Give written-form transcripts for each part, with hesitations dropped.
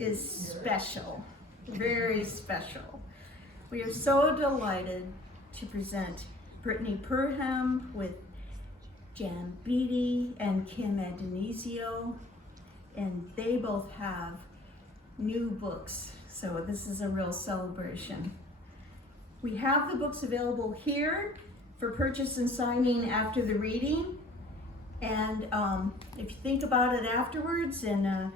is special, very special. We are so delighted to present Brittany Perham with Beatty and Kim Addonizio, and they both have new books, so this is a real celebration. We have the books available here for purchase and signing after the reading, and if you think about it afterwards and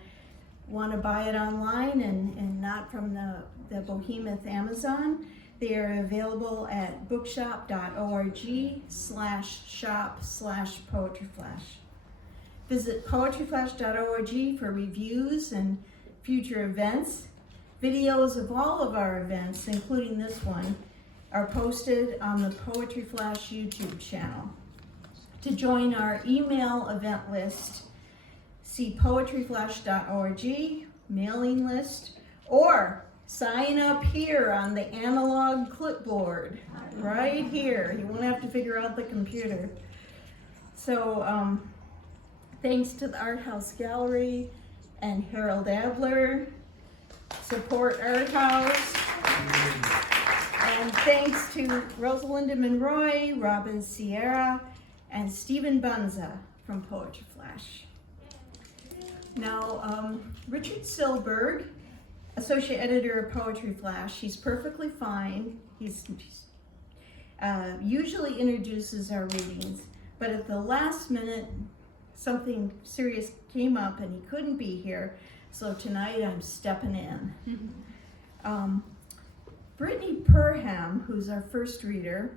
want to buy it online and not from the behemoth Amazon, they are available at bookshop.org/shop/poetryflash. Visit poetryflash.org for reviews and future events. Videos of all of our events, including this one, are posted on the Poetry Flash YouTube channel. To join our email event list, see poetryflash.org, mailing list, or sign up here on the analog clipboard, right here. You won't have to figure out the computer. So thanks to the Art House Gallery and Harold Adler, support Art House. And thanks to Rosalinda Monroy, Robin Sierra, and Stephen Bunza from Poetry Flash. Now, Richard Silberg, Associate Editor of Poetry Flash, he's perfectly fine. He's usually introduces our readings, but at the last minute, something serious came up and he couldn't be here, so tonight I'm stepping in. Brittany Perham, who's our first reader,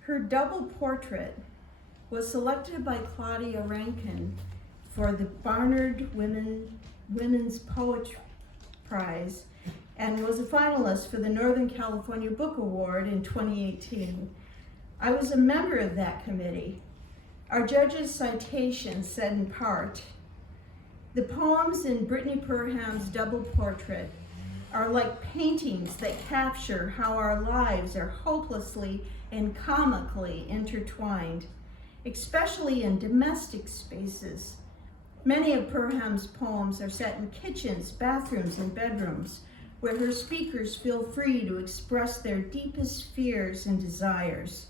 her double portrait was selected by Claudia Rankin for the Barnard Women's Poetry Prize and was a finalist for the Northern California Book Award in 2018. I was a member of that committee. Our judges' citation said in part, "The poems in Brittany Perham's double portrait are like paintings that capture how our lives are hopelessly and comically intertwined, especially in domestic spaces. Many of Perham's poems are set in kitchens, bathrooms, and bedrooms, where her speakers feel free to express their deepest fears and desires.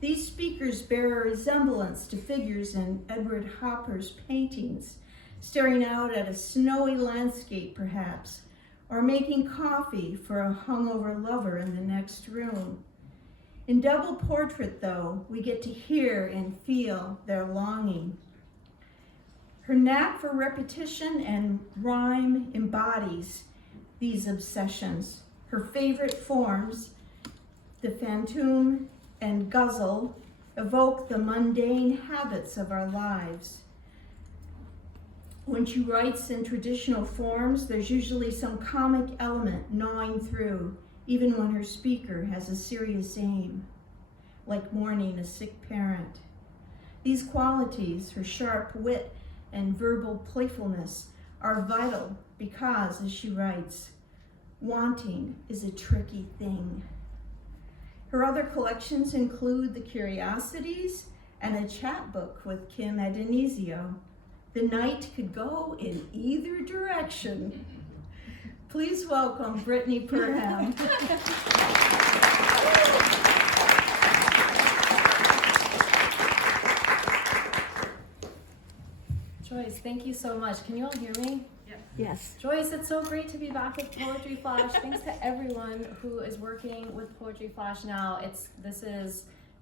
These speakers bear a resemblance to figures in Edward Hopper's paintings, staring out at a snowy landscape perhaps, or making coffee for a hungover lover in the next room. In double portrait, though, we get to hear and feel their longing. Her knack for repetition and rhyme embodies these obsessions. Her favorite forms, the fantoom and guzzle, evoke the mundane habits of our lives. When she writes in traditional forms, there's usually some comic element gnawing through, even when her speaker has a serious aim, like mourning a sick parent. These qualities, her sharp wit and verbal playfulness, are vital because, as she writes, wanting is a tricky thing. Her other collections include The Curiosities and a chatbook with Kim Addonizio. The night could go in either direction. Please welcome Brittany Perham. Joyce, thank you so much. Can you all hear me? Yes. Joyce, it's so great to be back with Poetry Flash. Thanks to everyone who is working with Poetry Flash now.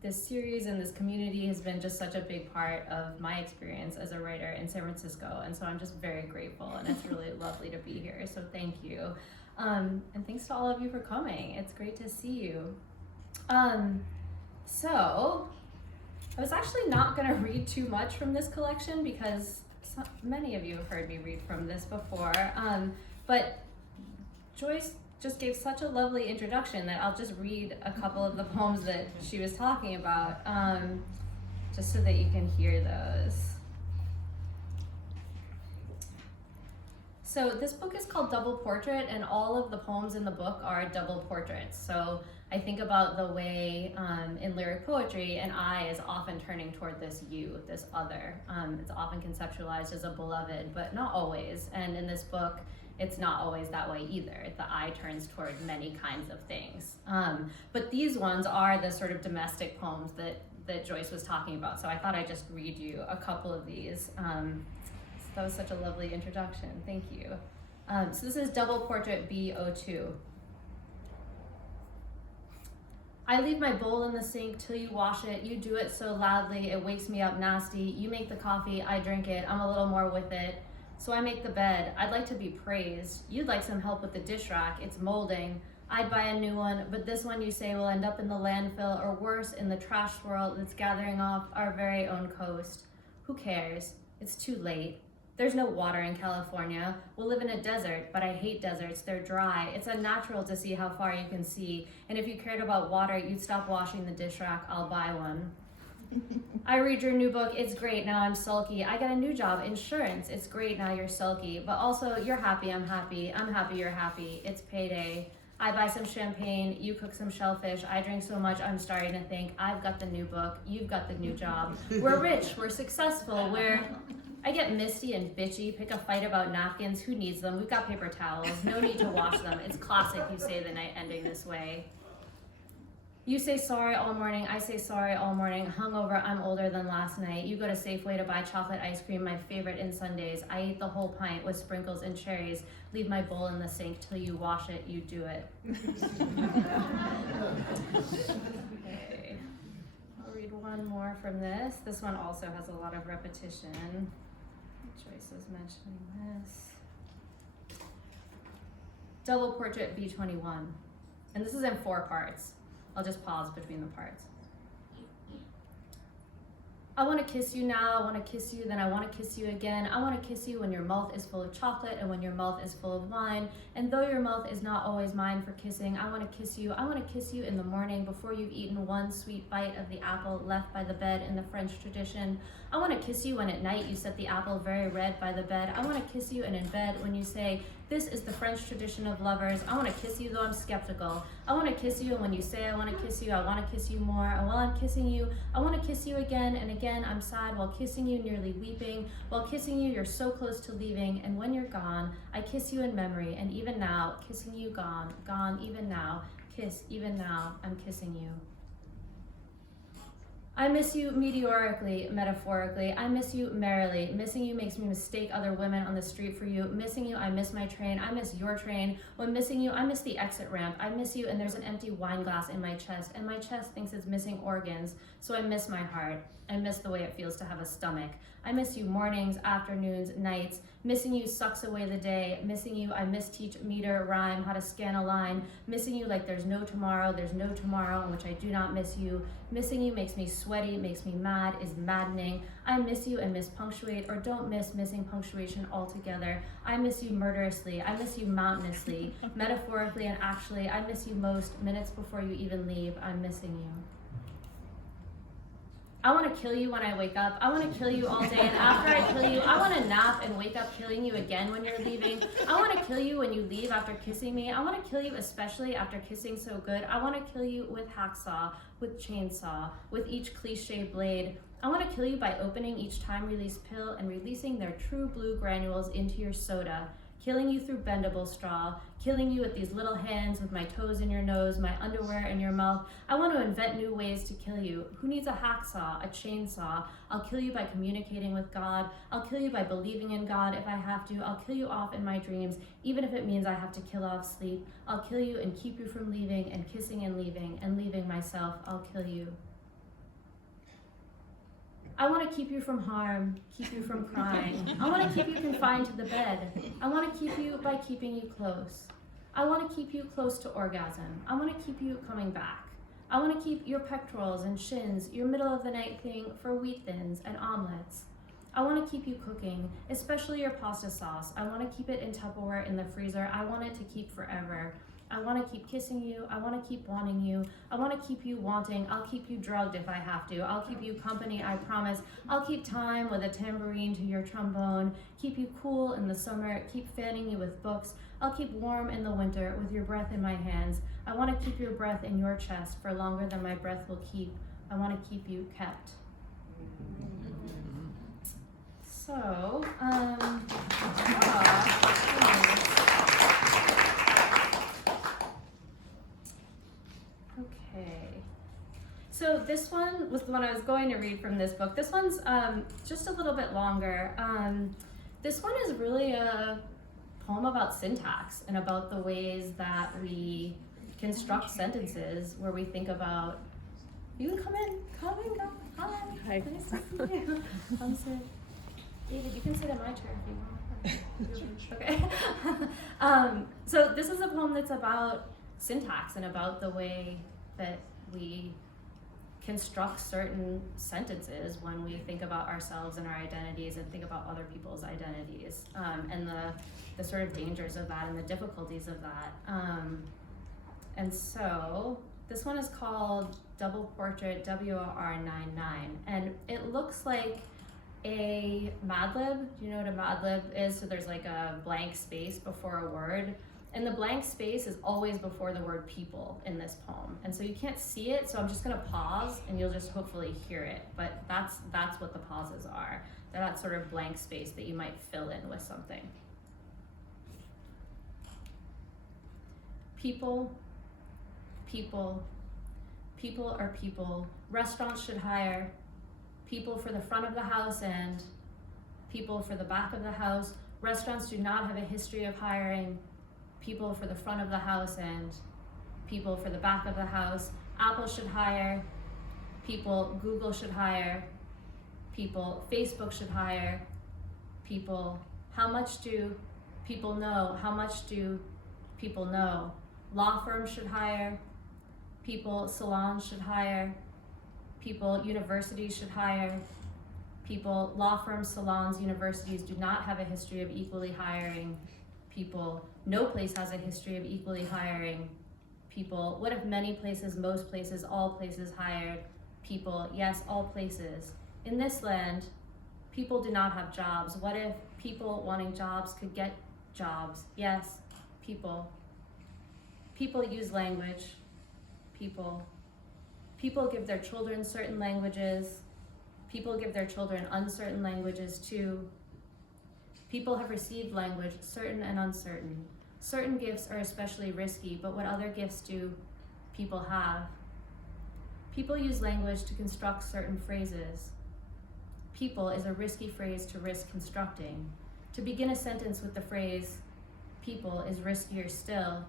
This series and this community has been just such a big part of my experience as a writer in San Francisco, and so I'm just very grateful, and it's really lovely to be here, so thank you. And thanks to all of you for coming. It's great to see you. So, I was actually not going to read too much from this collection because many of you have heard me read from this before, but Joyce just gave such a lovely introduction that I'll just read a couple of the poems that she was talking about, just so that you can hear those. So this book is called Double Portrait, and all of the poems in the book are double portraits. So I think about the way in lyric poetry, an I is often turning toward this you, this other. It's often conceptualized as a beloved, but not always. And in this book, it's not always that way either. The eye turns toward many kinds of things. But these ones are the sort of domestic poems that Joyce was talking about. So I thought I'd just read you a couple of these. That was such a lovely introduction. Thank you. So this is Double Portrait B02. I leave my bowl in the sink till you wash it. You do it so loudly, it wakes me up nasty. You make the coffee, I drink it. I'm a little more with it. So I make the bed. I'd like to be praised. You'd like some help with the dish rack. It's molding. I'd buy a new one, but this one you say will end up in the landfill or worse, in the trash swirl that's gathering off our very own coast. Who cares? It's too late. There's no water in California. We'll live in a desert, but I hate deserts. They're dry. It's unnatural to see how far you can see. And if you cared about water, you'd stop washing the dish rack. I'll buy one. I read your new book. It's great. Now I'm sulky. I got a new job, insurance. It's great. Now you're sulky. But also, you're happy. I'm happy. I'm happy. You're happy. It's payday. I buy some champagne. You cook some shellfish. I drink so much, I'm starting to think I've got the new book. You've got the new job. We're rich. We're successful. I get misty and bitchy, pick a fight about napkins. Who needs them? We've got paper towels. No need to wash them. It's classic you say the night ending this way. You say sorry all morning. I say sorry all morning. Hungover, I'm older than last night. You go to Safeway to buy chocolate ice cream, my favorite in Sundays. I eat the whole pint with sprinkles and cherries. Leave my bowl in the sink till you wash it. You do it. Okay. I'll read one more from this. This one also has a lot of repetition. Joyce was mentioning this. Double Portrait B21. And this is in 4 parts. I'll just pause between the parts. I want to kiss you now, I want to kiss you, then I want to kiss you again. I want to kiss you when your mouth is full of chocolate and when your mouth is full of wine. And though your mouth is not always mine for kissing, I want to kiss you. I want to kiss you in the morning before you've eaten one sweet bite of the apple left by the bed in the French tradition. I want to kiss you when at night you set the apple very red by the bed. I want to kiss you and in bed when you say, this is the French tradition of lovers. I want to kiss you though I'm skeptical. I want to kiss you and when you say I want to kiss you, I want to kiss you more. And while I'm kissing you, I want to kiss you again and again. I'm sad while kissing you, nearly weeping. While kissing you, you're so close to leaving. And when you're gone, I kiss you in memory. And even now, kissing you gone, gone even now. Kiss, even now, I'm kissing you. I miss you meteorically, metaphorically. I miss you merrily. Missing you makes me mistake other women on the street for you. Missing you, I miss my train. I miss your train. When missing you, I miss the exit ramp. I miss you and there's an empty wine glass in my chest. And my chest thinks it's missing organs. So I miss my heart. I miss the way it feels to have a stomach. I miss you mornings, afternoons, nights. Missing you sucks away the day. Missing you, I misteach meter, rhyme, how to scan a line. Missing you like there's no tomorrow in which I do not miss you. Missing you makes me sweaty, makes me mad, is maddening. I miss you and mispunctuate, or don't miss missing punctuation altogether. I miss you murderously, I miss you mountainously, metaphorically and actually. I miss you most minutes before you even leave. I'm missing you. I want to kill you when I wake up. I want to kill you all day, and after I kill you, I want to nap and wake up killing you again when you're leaving. I want to kill you when you leave after kissing me. I want to kill you especially after kissing so good. I want to kill you with hacksaw, with chainsaw, with each cliche blade. I want to kill you by opening each time-release pill and releasing their true blue granules into your soda. Killing you through bendable straw, killing you with these little hands, with my toes in your nose, my underwear in your mouth. I want to invent new ways to kill you. Who needs a hacksaw, a chainsaw? I'll kill you by communicating with God. I'll kill you by believing in God if I have to. I'll kill you off in my dreams, even if it means I have to kill off sleep. I'll kill you and keep you from leaving and kissing and leaving myself. I'll kill you. I want to keep you from harm, keep you from crying. I want to keep you confined to the bed. I want to keep you by keeping you close. I want to keep you close to orgasm. I want to keep you coming back. I want to keep your pectorals and shins, your middle of the night thing for wheat thins and omelets. I want to keep you cooking, especially your pasta sauce. I want to keep it in Tupperware in the freezer. I want it to keep forever. I want to keep kissing you. I want to keep wanting you. I want to keep you wanting. I'll keep you drugged if I have to. I'll keep you company, I promise. I'll keep time with a tambourine to your trombone. Keep you cool in the summer. Keep fanning you with books. I'll keep warm in the winter with your breath in my hands. I want to keep your breath in your chest for longer than my breath will keep. I want to keep you kept. So, So this one was the one I was going to read from this book. This one's just a little bit longer. This one is really a poem about syntax and about the ways that we construct sentences where we think about, you can come in, go. Hi. Nice to see you. Come sit. David, you can sit in my chair if you want. Okay. So this is a poem that's about syntax and about the way that we construct certain sentences when we think about ourselves and our identities and think about other people's identities, and the sort of dangers of that and the difficulties of that. And so this one is called Double Portrait WR99, and it looks like a Mad Lib. Do you know what a Mad Lib is? So there's like a blank space before a word, and the blank space is always before the word people in this poem. And so you can't see it, so I'm just gonna pause and you'll just hopefully hear it. But that's what the pauses are. They're that sort of blank space that you might fill in with something. People are people. Restaurants should hire people for the front of the house and people for the back of the house. Restaurants do not have a history of hiring people for the front of the house and people for the back of the house. Apple should hire people. Google should hire people. Facebook should hire people. How much do people know? How much do people know? Law firms should hire people. Salons should hire people. Universities should hire people. Law firms, salons, universities do not have a history of equally hiring people. No place has a history of equally hiring people. What if many places, most places, all places hired people? Yes, all places. In this land, people do not have jobs. What if people wanting jobs could get jobs? Yes, people. People use language. People give their children certain languages. People give their children uncertain languages too. People have received language, certain and uncertain. Certain gifts are especially risky, but what other gifts do people have? People use language to construct certain phrases. People is a risky phrase to risk constructing. To begin a sentence with the phrase, people is riskier still.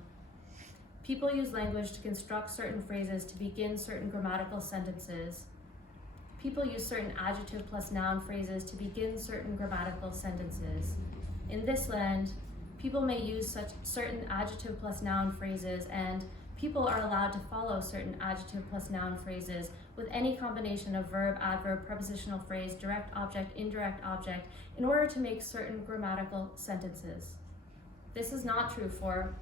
People use language to construct certain phrases to begin certain grammatical sentences. People use certain adjective plus noun phrases to begin certain grammatical sentences. In this land, people may use such certain adjective plus noun phrases, and people are allowed to follow certain adjective plus noun phrases with any combination of verb, adverb, prepositional phrase, direct object, indirect object, in order to make certain grammatical sentences. This is not true for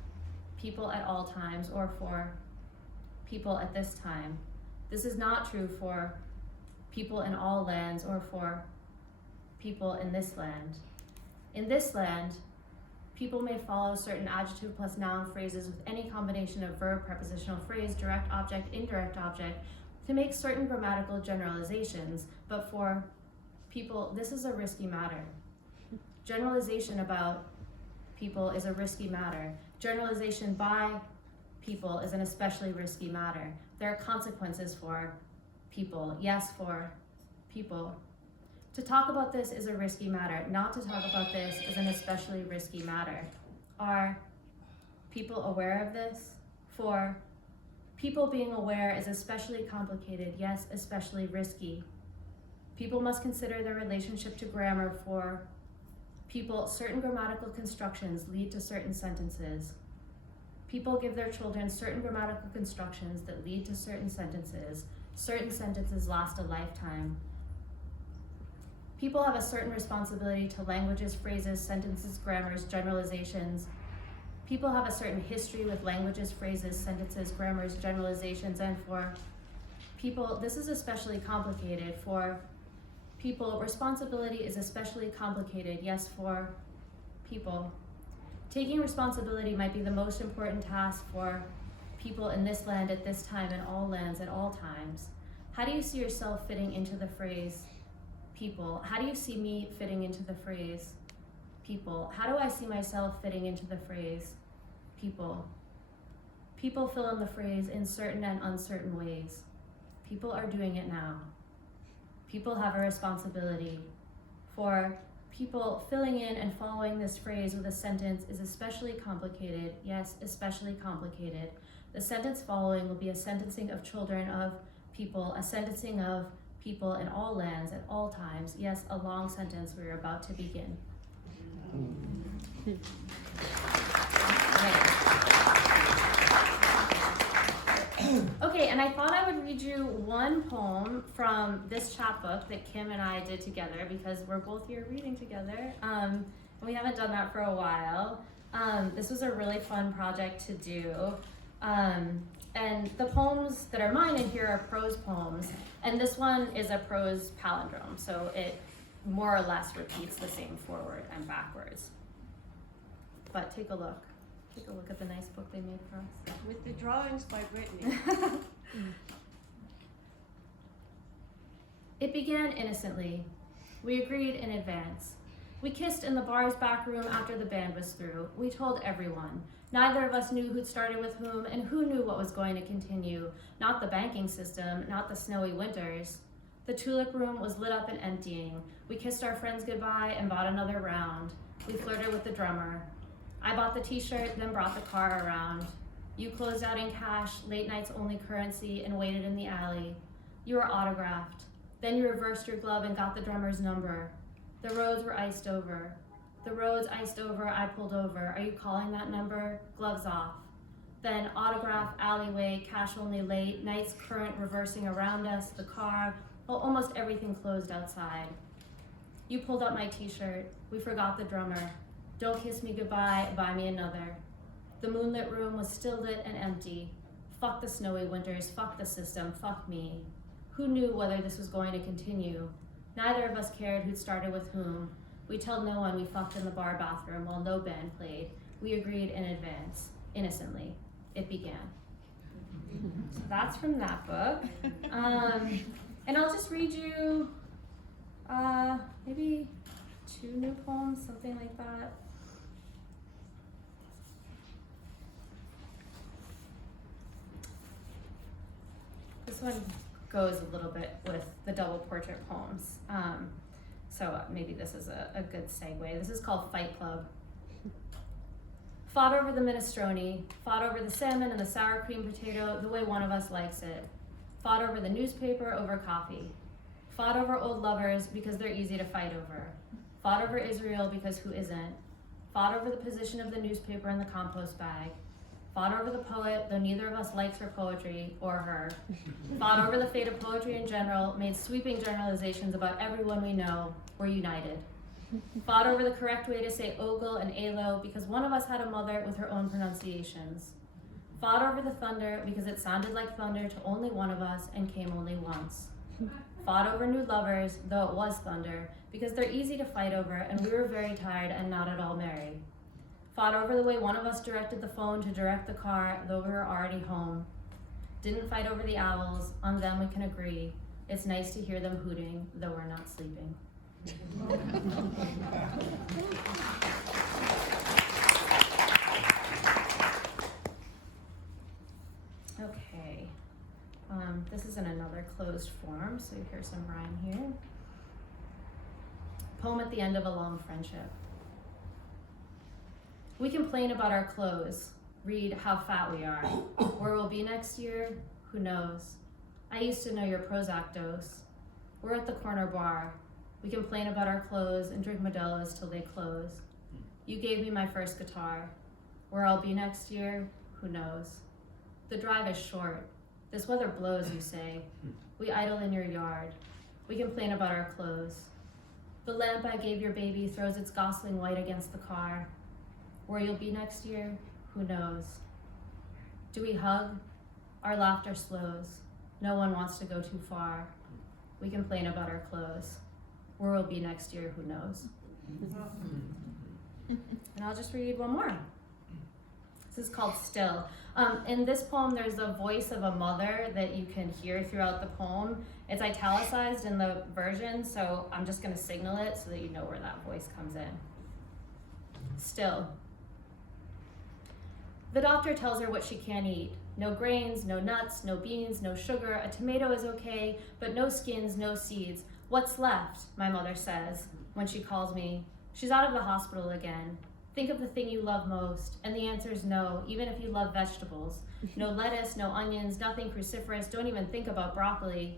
people at all times or for people at this time. This is not true for people in all lands or for people in this land. In this land, people may follow certain adjective plus noun phrases with any combination of verb, prepositional phrase, direct object, indirect object to make certain grammatical generalizations, but for people, this is a risky matter. Generalization about people is a risky matter. Generalization by people is an especially risky matter. There are consequences for people. Yes, for people. To talk about this is a risky matter. Not to talk about this is an especially risky matter. Are people aware of this? For people being aware is especially complicated. Yes, especially risky. People must consider their relationship to grammar. For people, certain grammatical constructions lead to certain sentences. People give their children certain grammatical constructions that lead to certain sentences. Certain sentences last a lifetime. People have a certain responsibility to languages, phrases, sentences, grammars, generalizations. People have a certain history with languages, phrases, sentences, grammars, generalizations, and for people, this is especially complicated. For people, responsibility is especially complicated. Yes, for people. Taking responsibility might be the most important task for people in this land at this time and all lands at all times. How do you see yourself fitting into the phrase people? How do you see me fitting into the phrase people? How do I see myself fitting into the phrase people? People fill in the phrase in certain and uncertain ways. People are doing it now. People have a responsibility. For people, filling in and following this phrase with a sentence is especially complicated. Yes, especially complicated. The sentence following will be a sentencing of children of people, a sentencing of people in all lands at all times. Yes, a long sentence we are about to begin. Okay, and I thought I would read you one poem from this chapbook that Kim and I did together because we're both here reading together. And we haven't done that for a while. This was a really fun project to do. And the poems that are mine in here are prose poems, and this one is a prose palindrome, so it more or less repeats the same forward and backwards. But take a look. Take a look at the nice book they made for us. With the drawings by Brittany. It began innocently. We agreed in advance. We kissed in the bar's back room after the band was through. We told everyone. Neither of us knew who'd started with whom, and who knew what was going to continue. Not the banking system, not the snowy winters. The tulip room was lit up and emptying. We kissed our friends goodbye and bought another round. We flirted with the drummer. I bought the t-shirt, then brought the car around. You closed out in cash, late night's only currency, and waited in the alley. You were autographed. Then you reversed your glove and got the drummer's number. The roads were iced over. The roads iced over, I pulled over. Are you calling that number? Gloves off. Then autograph, alleyway, cash only late, night's current reversing around us, the car, well, almost everything closed outside. You pulled up my t-shirt. We forgot the drummer. Don't kiss me goodbye, buy me another. The moonlit room was still lit and empty. Fuck the snowy winters, fuck the system, fuck me. Who knew whether this was going to continue? Neither of us cared who'd started with whom. We told no one we fucked in the bar bathroom while no band played. We agreed in advance, innocently. It began. So that's from that book. And I'll just read you maybe 2 new poems, something like that. This one goes a little bit with the double portrait poems. So maybe this is a good segue. This is called Fight Club. Fought over the minestrone, fought over the salmon and the sour cream potato the way one of us likes it. Fought over the newspaper over coffee. Fought over old lovers because they're easy to fight over. Fought over Israel because who isn't? Fought over the position of the newspaper in the compost bag. Fought over the poet, though neither of us likes her poetry or her. Fought over the fate of poetry in general, made sweeping generalizations about everyone we know. We're united. Fought over the correct way to say ogle and alo because one of us had a mother with her own pronunciations. Fought over the thunder because it sounded like thunder to only one of us and came only once. Fought over new lovers, though it was thunder, because they're easy to fight over and we were very tired and not at all merry. Fought over the way one of us directed the phone to direct the car, though we were already home. Didn't fight over the owls, on them we can agree. It's nice to hear them hooting, though we're not sleeping. Okay, this is in another closed form, so here's some rhyme here. Poem at the end of a long friendship. We complain about our clothes, read how fat we are. Where we'll be next year, who knows? I used to know your Prozac dose. We're at the corner bar. We complain about our clothes and drink Modelo's till they close. You gave me my first guitar. Where I'll be next year, who knows? The drive is short. This weather blows, you say. We idle in your yard. We complain about our clothes. The lamp I gave your baby throws its gosling white against the car. Where you'll be next year, who knows? Do we hug? Our laughter slows. No one wants to go too far. We complain about our clothes. Where we'll be next year, who knows? And I'll just read one more. This is called Still. In this poem, there's the voice of a mother that you can hear throughout the poem. It's italicized in the version, so I'm just gonna signal it so that you know where that voice comes in. Still. The doctor tells her what she can't eat. No grains, no nuts, no beans, no sugar. A tomato is okay, but no skins, no seeds. What's left? My mother says when she calls me. She's out of the hospital again. Think of the thing you love most. And the answer is no, even if you love vegetables. No lettuce, no onions, nothing cruciferous. Don't even think about broccoli.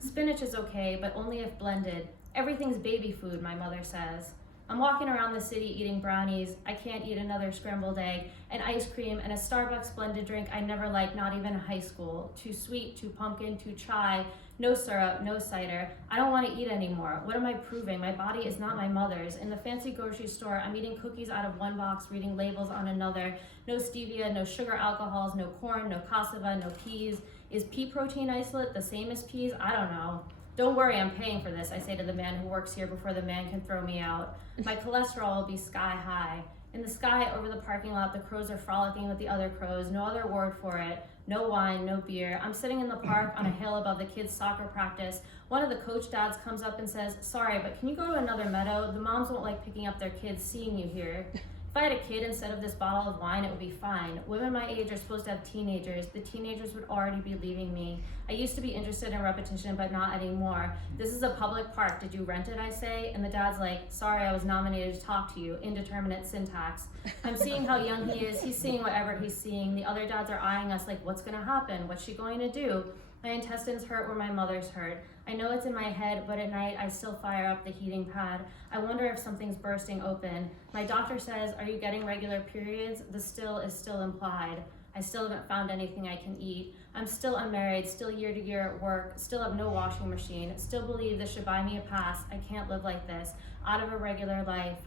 Spinach is okay, but only if blended. Everything's baby food, my mother says. I'm walking around the city eating brownies. I can't eat another scrambled egg, and ice cream, and a Starbucks blended drink I never liked, not even in high school. Too sweet, too pumpkin, too chai. No syrup, no cider. I don't want to eat anymore. What am I proving? My body is not my mother's. In the fancy grocery store, I'm eating cookies out of one box, reading labels on another. No stevia, no sugar alcohols, no corn, no cassava, no peas. Is pea protein isolate the same as peas? I don't know. Don't worry, I'm paying for this, I say to the man who works here before the man can throw me out. My cholesterol will be sky high. In the sky over the parking lot, the crows are frolicking with the other crows. No other word for it. No wine, no beer. I'm sitting in the park on a hill above the kids' soccer practice. One of the coach dads comes up and says, sorry, but can you go to another meadow? The moms won't like picking up their kids seeing you here. If I had a kid instead of this bottle of wine, it would be fine. Women my age are supposed to have teenagers. The teenagers would already be leaving me. I used to be interested in repetition, but not anymore. This is a public park. Did you rent it, I say? And the dad's like, sorry, I was nominated to talk to you. Indeterminate syntax. I'm seeing how young he is. He's seeing whatever he's seeing. The other dads are eyeing us like, what's gonna happen? What's she going to do? My intestines hurt where my mother's hurt. I know it's in my head, but at night I still fire up the heating pad. I wonder if something's bursting open. My doctor says, are you getting regular periods? The still is still implied. I still haven't found anything I can eat. I'm still unmarried, still year to year at work, still have no washing machine, still believe this should buy me a pass. I can't live like this, out of a regular life.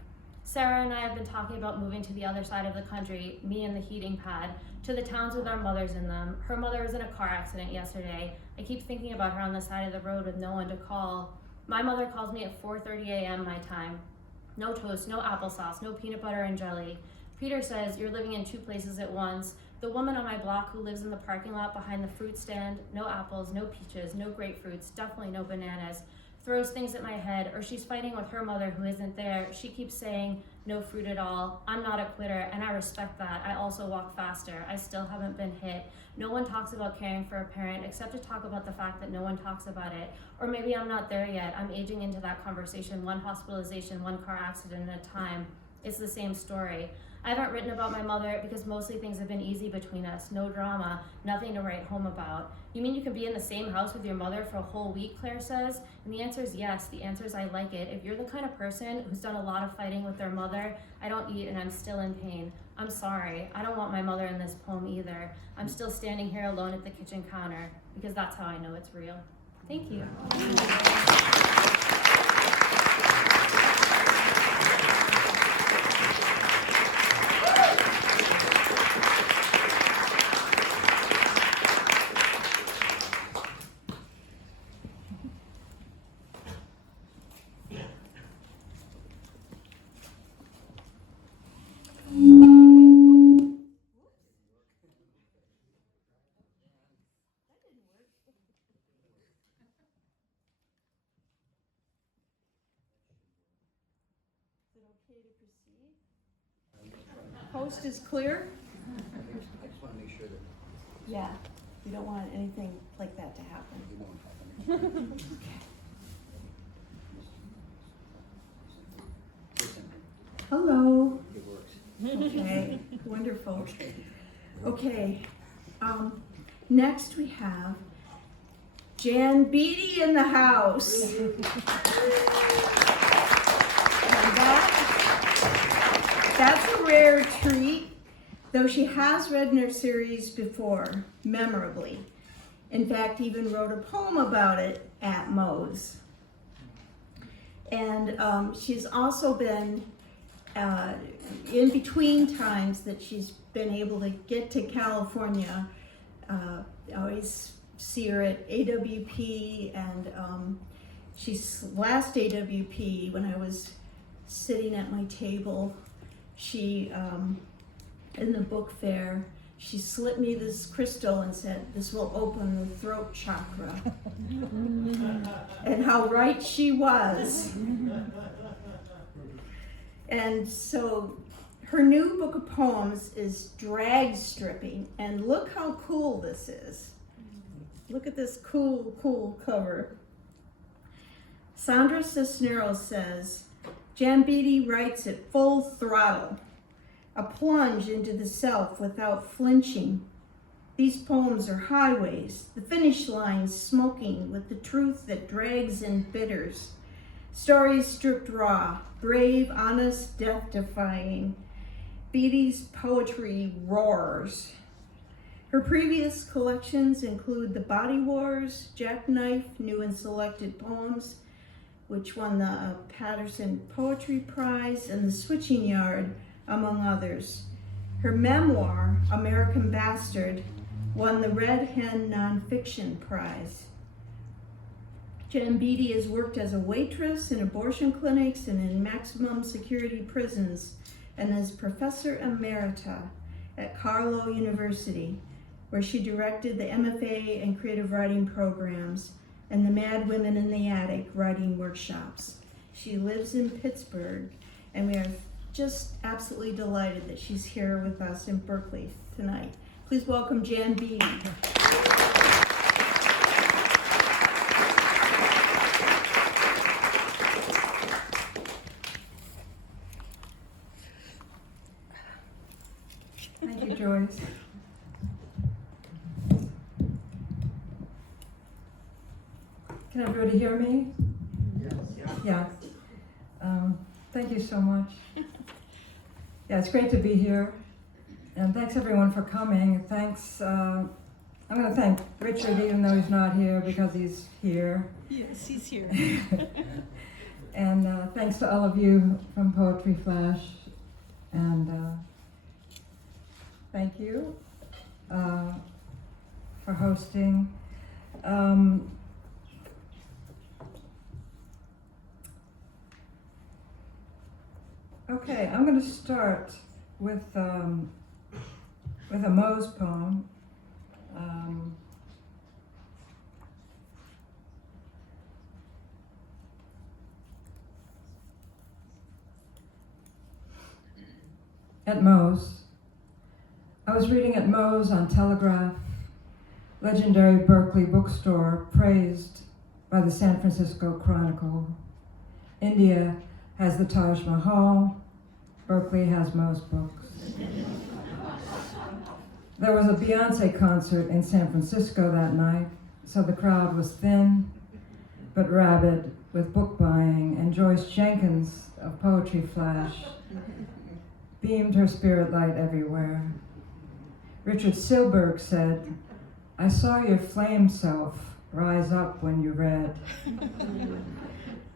Sarah and I have been talking about moving to the other side of the country, me and the heating pad, to the towns with our mothers in them. Her mother was in a car accident yesterday. I keep thinking about her on the side of the road with no one to call. My mother calls me at 4:30 a.m. my time. No toast, no applesauce, no peanut butter and jelly. Peter says, you're living in two places at once. The woman on my block who lives in the parking lot behind the fruit stand, no apples, no peaches, no grapefruits, definitely no bananas, throws things at my head, or she's fighting with her mother who isn't there. She keeps saying, no fruit at all. I'm not a quitter, and I respect that. I also walk faster. I still haven't been hit. No one talks about caring for a parent except to talk about the fact that no one talks about it. Or maybe I'm not there yet. I'm aging into that conversation, one hospitalization, one car accident at a time. It's the same story. I haven't written about my mother because mostly things have been easy between us. No drama, nothing to write home about. You mean you can be in the same house with your mother for a whole week, Claire says? And the answer is yes. The answer is I like it. If you're the kind of person who's done a lot of fighting with their mother, I don't eat and I'm still in pain. I'm sorry. I don't want my mother in this poem either. I'm still standing here alone at the kitchen counter because that's how I know it's real. Thank you. Post is clear? I just want to make sure that Yeah. We don't want anything like that to happen. you know what's happening. Listen, Hello. it works. Okay, wonderful. Okay. Okay, next we have Jan Beatty in the house. And that's a rare treat, though she has read in her series before, memorably. In fact, even wrote a poem about it at Moe's. And she's also been, in between times that she's been able to get to California, I always see her at AWP, and she's last AWP when I was sitting at my table, she, in the book fair, she slipped me this crystal and said, this will open the throat chakra. And how right she was. And so Her new book of poems is Dragstripping, and look how cool this is. Look at this cool cover. Sandra Cisneros says, Jan Beatty writes at full throttle, a plunge into the self without flinching. These poems are highways, the finish line smoking with the truth that drags and bitters. Stories stripped raw, brave, honest, death-defying. Beatty's poetry roars. Her previous collections include The Body Wars, Jackknife, New and Selected Poems, which won the Paterson Poetry Prize, and The Switching Yard, among others. Her memoir, American Bastard, won the Red Hen Nonfiction Prize. Jan Beatty has worked as a waitress in abortion clinics and in maximum security prisons, and is professor emerita at Carlow University, where she directed the MFA and creative writing programs and the Madwomen in the Attic writing workshops. She lives in Pittsburgh, and we are just absolutely delighted that she's here with us in Berkeley tonight. Please welcome Jan Beatty. Thank you, Joyce. Can everybody hear me? Yes. Yeah. Thank you so much. Yeah, it's great to be here. And thanks everyone for coming. Thanks, I'm going to thank Richard, even though he's not here, because he's here. Yes, he's here. And thanks to all of you from Poetry Flash. And thank you for hosting. Okay, I'm going to start with a Moe's poem. At Moe's. I was reading at Moe's on Telegraph, legendary Berkeley bookstore praised by the San Francisco Chronicle. India has the Taj Mahal, Berkeley has Moe's books. There was a Beyonce concert in San Francisco that night, so the crowd was thin but rabid with book buying, and Joyce Jenkins of Poetry Flash beamed her spirit light everywhere. Richard Silberg said, "I saw your flame self rise up when you read."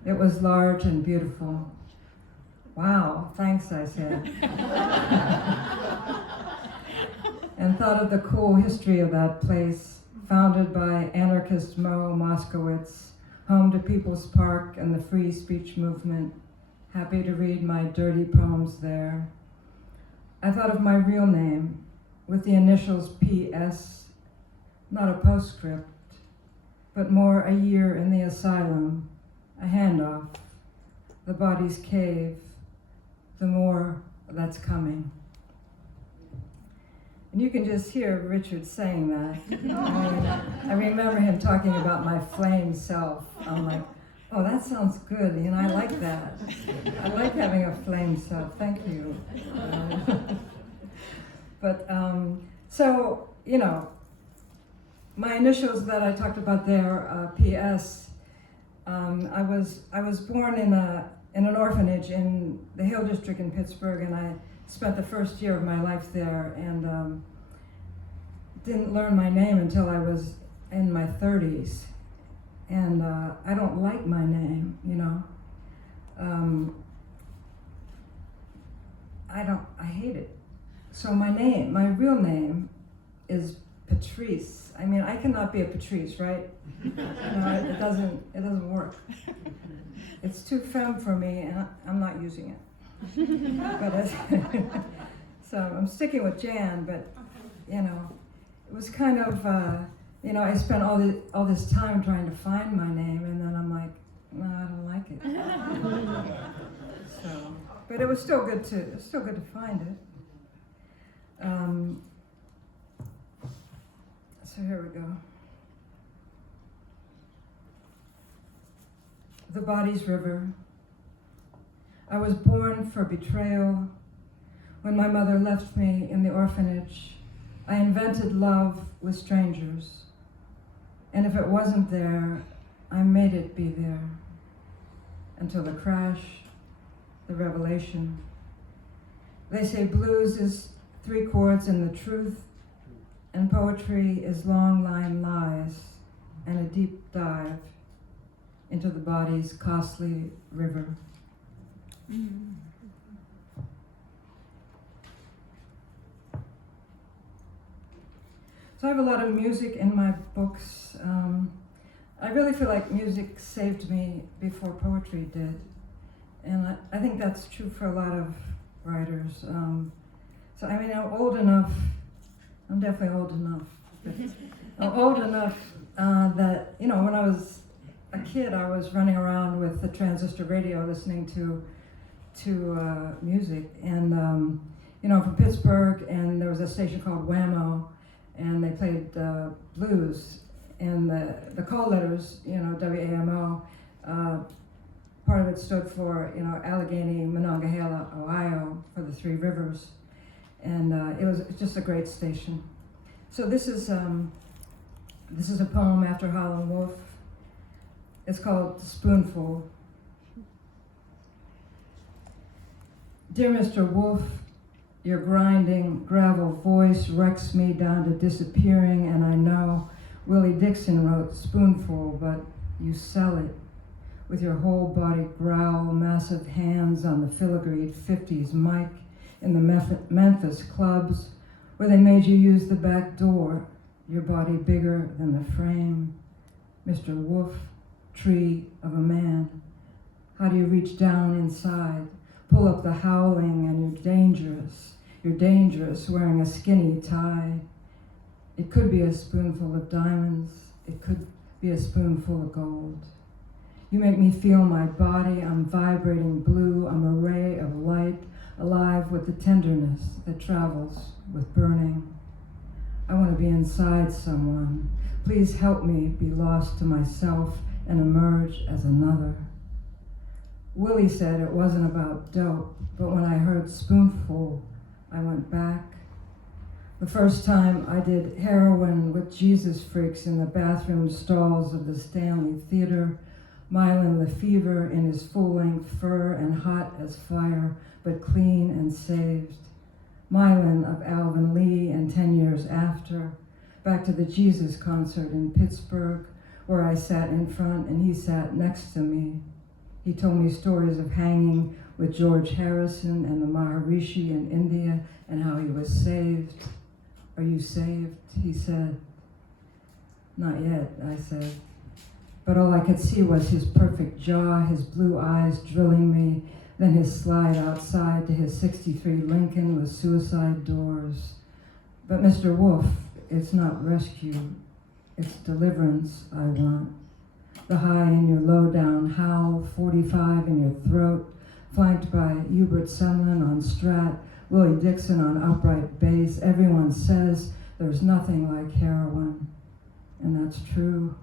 It was large and beautiful. Wow, thanks, I said. And thought of the cool history of that place, founded by anarchist Mo Moskowitz, home to People's Park and the free speech movement. Happy to read my dirty poems there. I thought of my real name, with the initials PS, not a postscript, but more a year in the asylum, a handoff, the body's cave, the more that's coming. And you can just hear Richard saying that. I remember him talking about my flame self. I'm like, oh, that sounds good, and I like that. I like having a flame self, thank you. So, you know, my initials that I talked about there, PS, I was born in an orphanage in the Hill District in Pittsburgh, and I spent the first year of my life there, and didn't learn my name until I was in my 30s. And I don't like my name, you know. I hate it. So my real name is Patrice. I mean, I cannot be a Patrice, right? No, it doesn't work. It's too femme for me, and I'm not using it. So I'm sticking with Jan, but you know, it was kind of, you know, I spent all this time trying to find my name, and then I'm like, no, I don't like it. But it was still good to find it. So here we go. The Body's River. I was born for betrayal. When my mother left me in the orphanage, I invented love with strangers. And if it wasn't there, I made it be there. Until the crash, the revelation. They say blues is 3 chords and the truth, and poetry is long line lies and a deep dive into the body's costly river. So I have a lot of music in my books. I really feel like music saved me before poetry did. And I think that's true for a lot of writers. So I mean, I'm old enough, I'm definitely old enough. I'm old enough that, you know, when I was a kid, I was running around with the transistor radio listening to music. And, you know, from Pittsburgh, and there was a station called Whammo, and they played blues. And the call letters, you know, WAMO, part of it stood for, you know, Allegheny, Monongahela, Ohio, for the 3 rivers. And it was just a great station. So this is a poem after Howlin' Wolf. It's called Spoonful. Dear Mr. Wolf, your grinding gravel voice wrecks me down to disappearing, and I know Willie Dixon wrote Spoonful, but you sell it with your whole body growl, massive hands on the filigreed 50s mic in the Memphis clubs where they made you use the back door, your body bigger than the frame. Mr. Wolf, tree of a man. How do you reach down inside, pull up the howling, and you're dangerous wearing a skinny tie. It could be a spoonful of diamonds, it could be a spoonful of gold. You make me feel my body, I'm vibrating blue, I'm a ray of light, alive with the tenderness that travels with burning. I want to be inside someone. Please help me be lost to myself and emerge as another. Willie said it wasn't about dope, but when I heard spoonful, I went back. The first time I did heroin with Jesus freaks in the bathroom stalls of the Stanley Theater, Mylan Lefevre in his full-length fur and hot as fire, but clean and saved. Mylan of Alvin Lee and 10 years after, back to the Jesus concert in Pittsburgh, where I sat in front and he sat next to me. He told me stories of hanging with George Harrison and the Maharishi in India and how he was saved. Are you saved? He said. Not yet, I said. But all I could see was his perfect jaw, his blue eyes drilling me, then his slide outside to his 63 Lincoln with suicide doors. But Mr. Wolf, it's not rescue, it's deliverance I want. The high in your low-down howl, 45 in your throat, flanked by Hubert Sumlin on Strat, Willie Dixon on upright bass. Everyone says there's nothing like heroin, and that's true.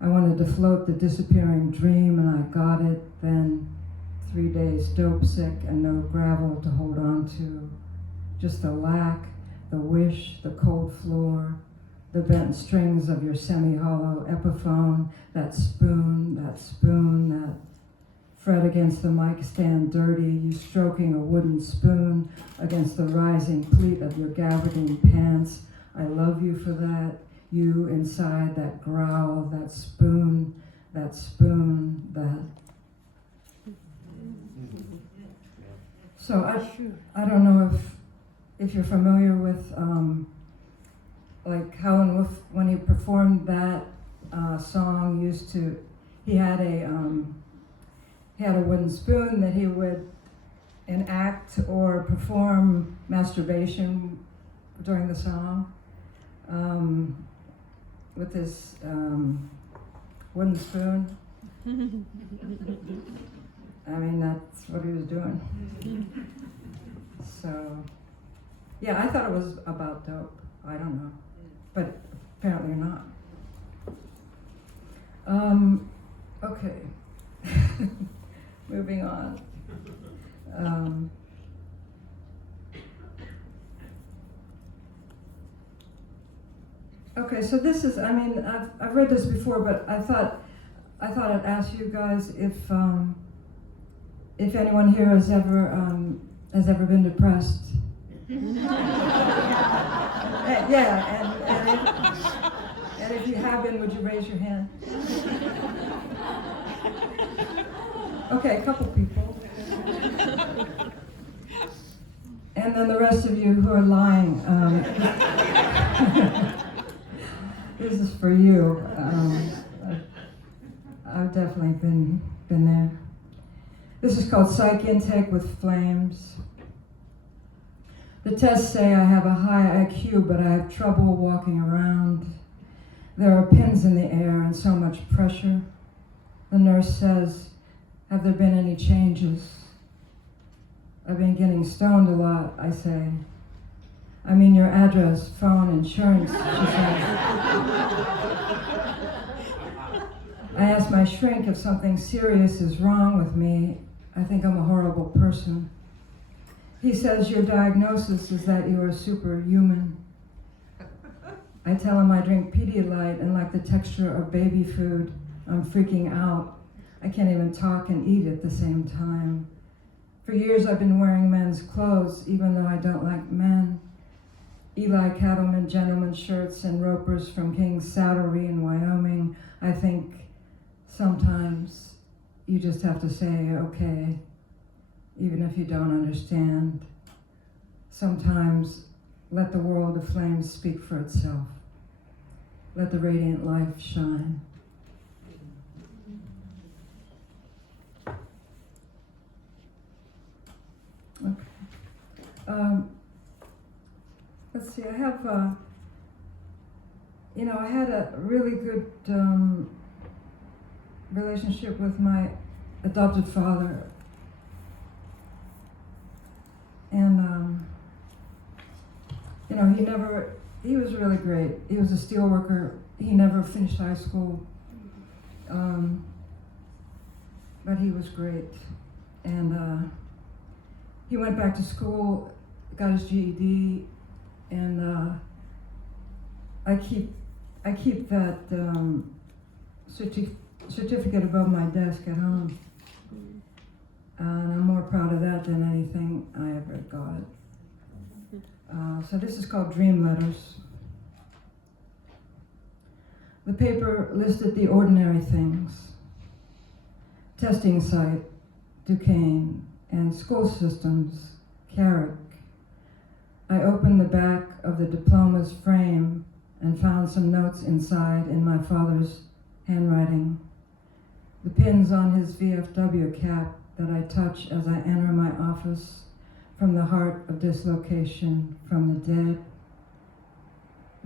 I wanted to float the disappearing dream, and I got it. Then 3 days dope sick and no gravel to hold on to. Just the lack, the wish, the cold floor, the bent strings of your semi-hollow Epiphone, that spoon, that fret against the mic stand dirty, you stroking a wooden spoon against the rising pleat of your gabardine pants. I love you for that. You inside that growl, that spoon, that. So I don't know if you're familiar with like Howlin' Wolf, when he performed that song, he had a wooden spoon that he would enact or perform masturbation during the song. With this wooden spoon. I mean, that's what he was doing. So, yeah, I thought it was about dope. I don't know, but apparently not. Okay, moving on. Okay, so this is, I mean, I've read this before, but I thought I'd ask you guys if anyone here has ever been depressed. And if you have been, would you raise your hand? Okay, a couple people. And then the rest of you who are lying. This is for you. I've definitely been there. This is called Psych Intake with Flames. The tests say I have a high IQ, but I have trouble walking around. There are pins in the air and so much pressure. The nurse says, have there been any changes? I've been getting stoned a lot, I say. I mean your address, phone, insurance, she says. I ask my shrink if something serious is wrong with me. I think I'm a horrible person. He says your diagnosis is that you are superhuman. I tell him I drink Pedialyte and like the texture of baby food. I'm freaking out. I can't even talk and eat at the same time. For years I've been wearing men's clothes, even though I don't like men. Eli Cattleman gentleman shirts and ropers from King's Saddlery in Wyoming. I think sometimes you just have to say, okay, even if you don't understand. Sometimes let the world of flames speak for itself. Let the radiant life shine. Okay. Let's see, I have, I had a really good relationship with my adopted father. And, he was really great. He was a steel worker. He never finished high school. But he was great. And he went back to school, got his GED, and I keep that certificate above my desk at home. And I'm more proud of that than anything I ever got. So this is called Dream Letters. The paper listed the ordinary things. Testing site, Duquesne, and school systems, Carrick. I opened the back of the diploma's frame and found some notes inside in my father's handwriting. The pins on his VFW cap that I touch as I enter my office from the heart of dislocation from the dead.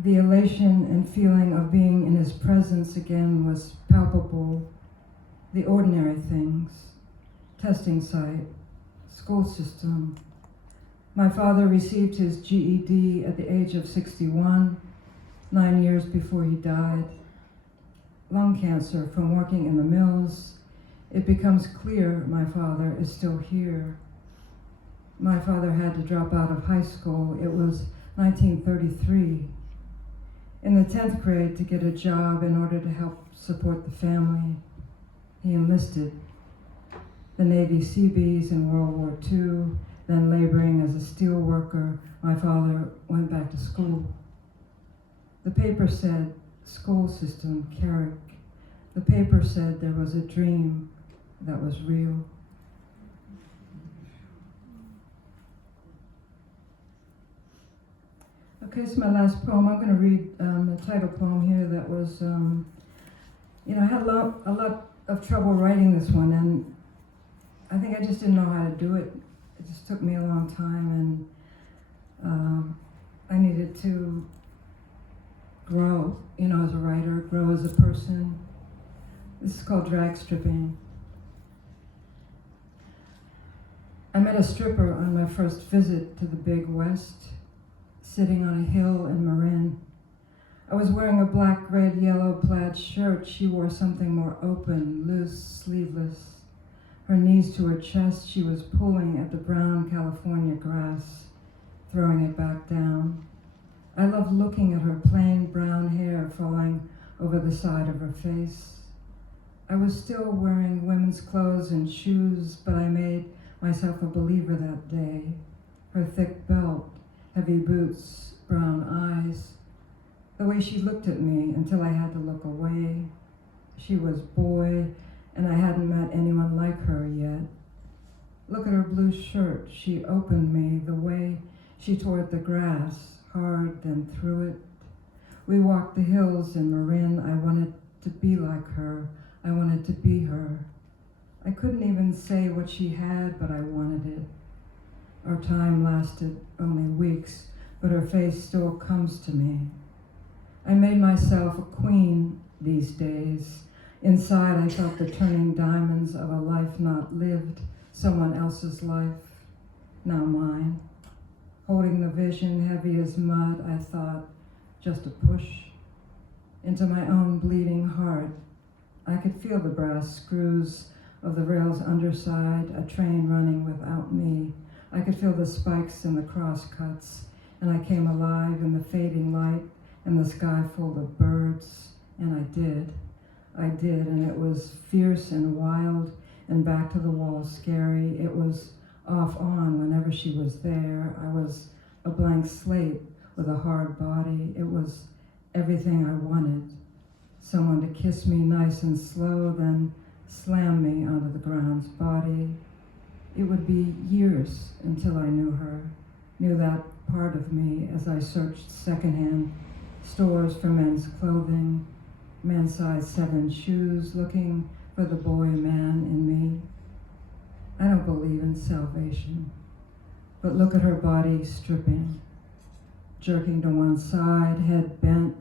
The elation and feeling of being in his presence again was palpable. The ordinary things, testing site, school system. My father received his GED at the age of 61, 9 years before he died. Lung cancer from working in the mills. It becomes clear my father is still here. My father had to drop out of high school. It was 1933. In the 10th grade to get a job in order to help support the family. He enlisted. The Navy Seabees in World War II, then laboring as a steel worker, my father went back to school. The paper said, school system, Carrick. The paper said there was a dream that was real. Okay, it's my last poem. I'm going to read the title poem here that was, I had a lot of trouble writing this one, and I think I just didn't know how to do it. It just took me a long time, and I needed to grow, as a writer, grow as a person. This is called Dragstripping. I met a stripper on my first visit to the Big West, sitting on a hill in Marin. I was wearing a black, red, yellow plaid shirt. She wore something more open, loose, sleeveless. Her knees to her chest, she was pulling at the brown California grass, throwing it back down. I loved looking at her plain brown hair falling over the side of her face. I was still wearing women's clothes and shoes, but I made myself a believer that day. Her thick belt, heavy boots, brown eyes, the way she looked at me until I had to look away. She was boy, and I hadn't met anyone like her yet. Look at her blue shirt. She opened me the way she tore at the grass, hard, then through it. We walked the hills in Marin. I wanted to be like her. I wanted to be her. I couldn't even say what she had, but I wanted it. Our time lasted only weeks, but her face still comes to me. I made myself a queen these days. Inside, I felt the turning diamonds of a life not lived, someone else's life, now mine. Holding the vision heavy as mud, I thought, just a push into my own bleeding heart. I could feel the brass screws of the rail's underside, a train running without me. I could feel the spikes in the crosscuts, and I came alive in the fading light and the sky full of birds, and I did, and it was fierce and wild and back to the wall scary. It was off on whenever she was there. I was a blank slate with a hard body. It was everything I wanted. Someone to kiss me nice and slow, then slam me onto the ground's body. It would be years until I knew her, knew that part of me as I searched secondhand stores for men's clothing, men's size 7 shoes, looking for the boy man in me. I don't believe in salvation, but look at her body stripping, jerking to one side, head bent,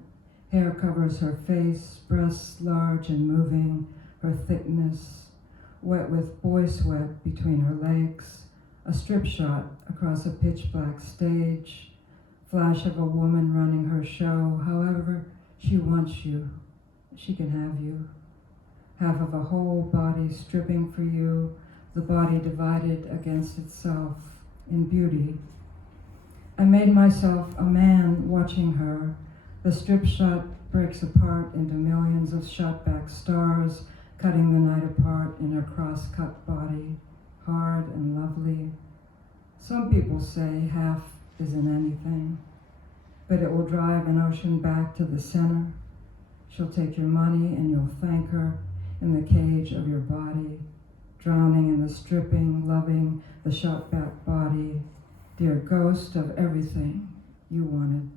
hair covers her face, breasts large and moving, her thickness, wet with boy sweat between her legs, a strip shot across a pitch black stage, flash of a woman running her show. However she wants you, she can have you. Half of a whole body stripping for you, the body divided against itself in beauty. I made myself a man watching her. The strip shot breaks apart into millions of shot back stars, cutting the night apart in her cross-cut body, hard and lovely. Some people say half isn't anything, but it will drive an ocean back to the center. She'll take your money and you'll thank her in the cage of your body, drowning in the stripping, loving the shot back body, dear ghost of everything you wanted.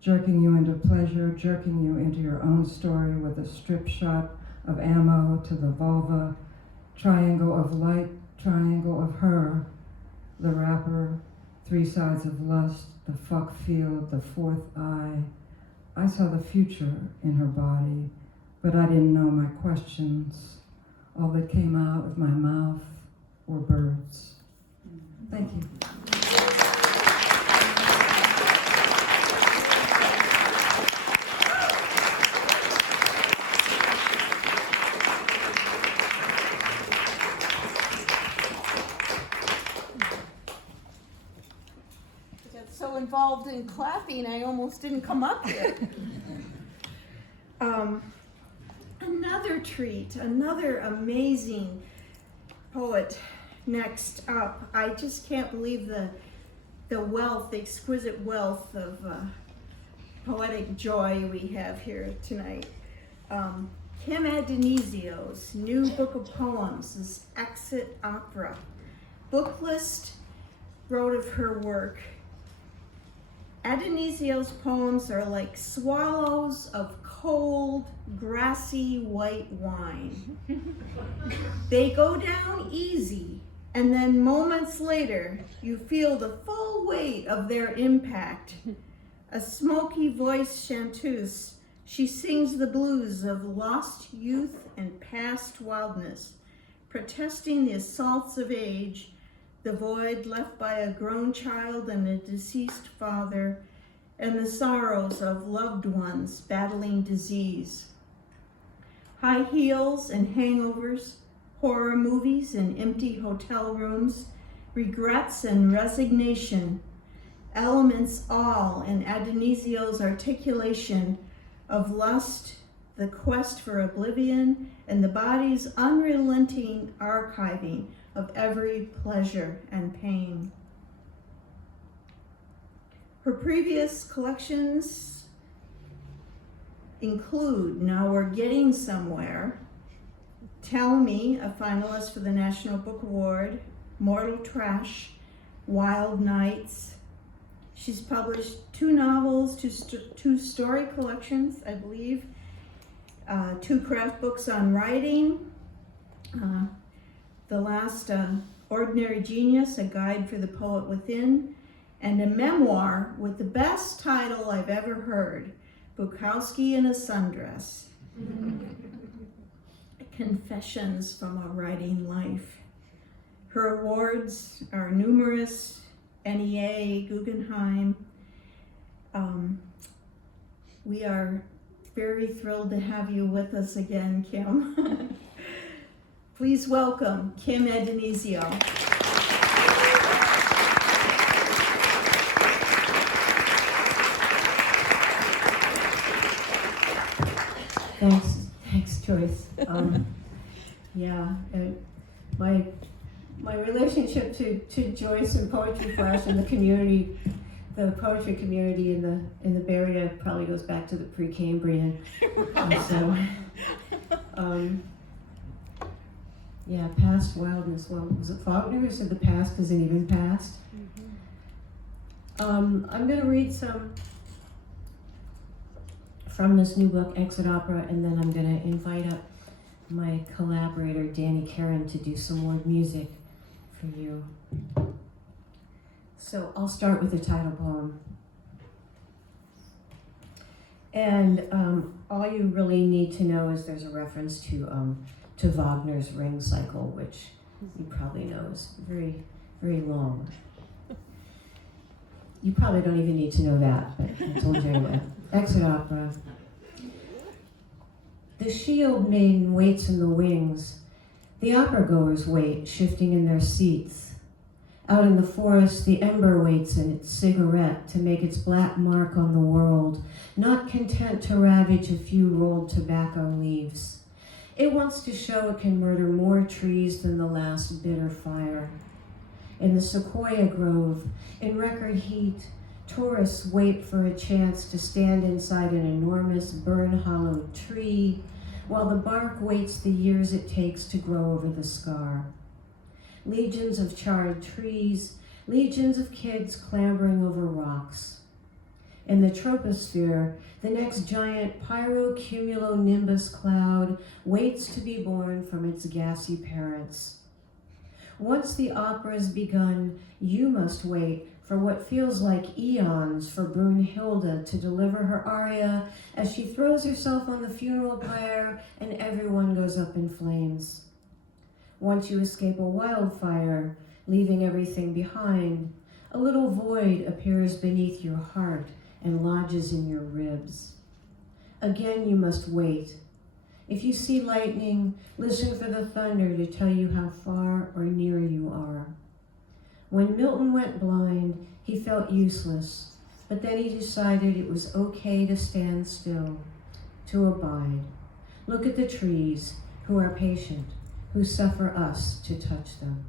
Jerking you into pleasure, jerking you into your own story with a strip shot of ammo to the vulva, triangle of light, triangle of her, the rapper, 3 sides of lust, the fuck field, the 4th eye. I saw the future in her body, but I didn't know my questions. All that came out of my mouth were birds. Thank you. So involved in clapping, I almost didn't come up here. Another treat, another amazing poet next up. I just can't believe the wealth, the exquisite wealth of poetic joy we have here tonight. Kim Addonizio's new book of poems is Exit Opera. Booklist wrote of her work. Addonizio's poems are like swallows of cold, grassy white wine. They go down easy, and then moments later, you feel the full weight of their impact. A smoky voiced chanteuse, she sings the blues of lost youth and past wildness, protesting the assaults of age, the void left by a grown child and a deceased father, and the sorrows of loved ones battling disease. High heels and hangovers, horror movies and empty hotel rooms, regrets and resignation, elements all in Addonizio's articulation of lust, the quest for oblivion, and the body's unrelenting archiving of every pleasure and pain. Her previous collections include Now We're Getting Somewhere, Tell Me, a finalist for the National Book Award, Mortal Trash, Wild Nights. She's published 2 novels, 2 story collections, I believe, 2 craft books on writing. The last, Ordinary Genius, a guide for the poet within, and a memoir with the best title I've ever heard, Bukowski in a Sundress. Confessions from a Writing Life. Her awards are numerous: NEA, Guggenheim. We are very thrilled to have you with us again, Kim. Please welcome Kim Addonizio. Thanks, Joyce. My relationship to Joyce and Poetry Flash and the community, the poetry community in the Bay Area probably goes back to the Precambrian. Past wildness. Well, was it Faulkner who said the past isn't even past? I'm going to read some from this new book, Exit Opera, and then I'm going to invite up my collaborator, Danny Caron, to do some more music for you. So I'll start with the title poem. And all you really need to know is there's a reference to Wagner's Ring Cycle, which you probably know is very, very long. You probably don't even need to know that, but I told you anyway. Exit Opera. The shield maiden waits in the wings. The opera-goers wait, shifting in their seats. Out in the forest, the ember waits in its cigarette to make its black mark on the world, not content to ravage a few rolled tobacco leaves. It wants to show it can murder more trees than the last bitter fire. In the sequoia grove, in record heat, tourists wait for a chance to stand inside an enormous burn-hollowed tree, while the bark waits the years it takes to grow over the scar. Legions of charred trees, legions of kids clambering over rocks. In the troposphere, the next giant pyrocumulonimbus cloud waits to be born from its gassy parents. Once the opera's begun, you must wait for what feels like eons for Brunhilde to deliver her aria as she throws herself on the funeral pyre and everyone goes up in flames. Once you escape a wildfire, leaving everything behind, a little void appears beneath your heart and lodges in your ribs. Again, you must wait. If you see lightning, listen for the thunder to tell you how far or near you are. When Milton went blind, he felt useless, but then he decided it was okay to stand still, to abide. Look at the trees, who are patient, who suffer us to touch them.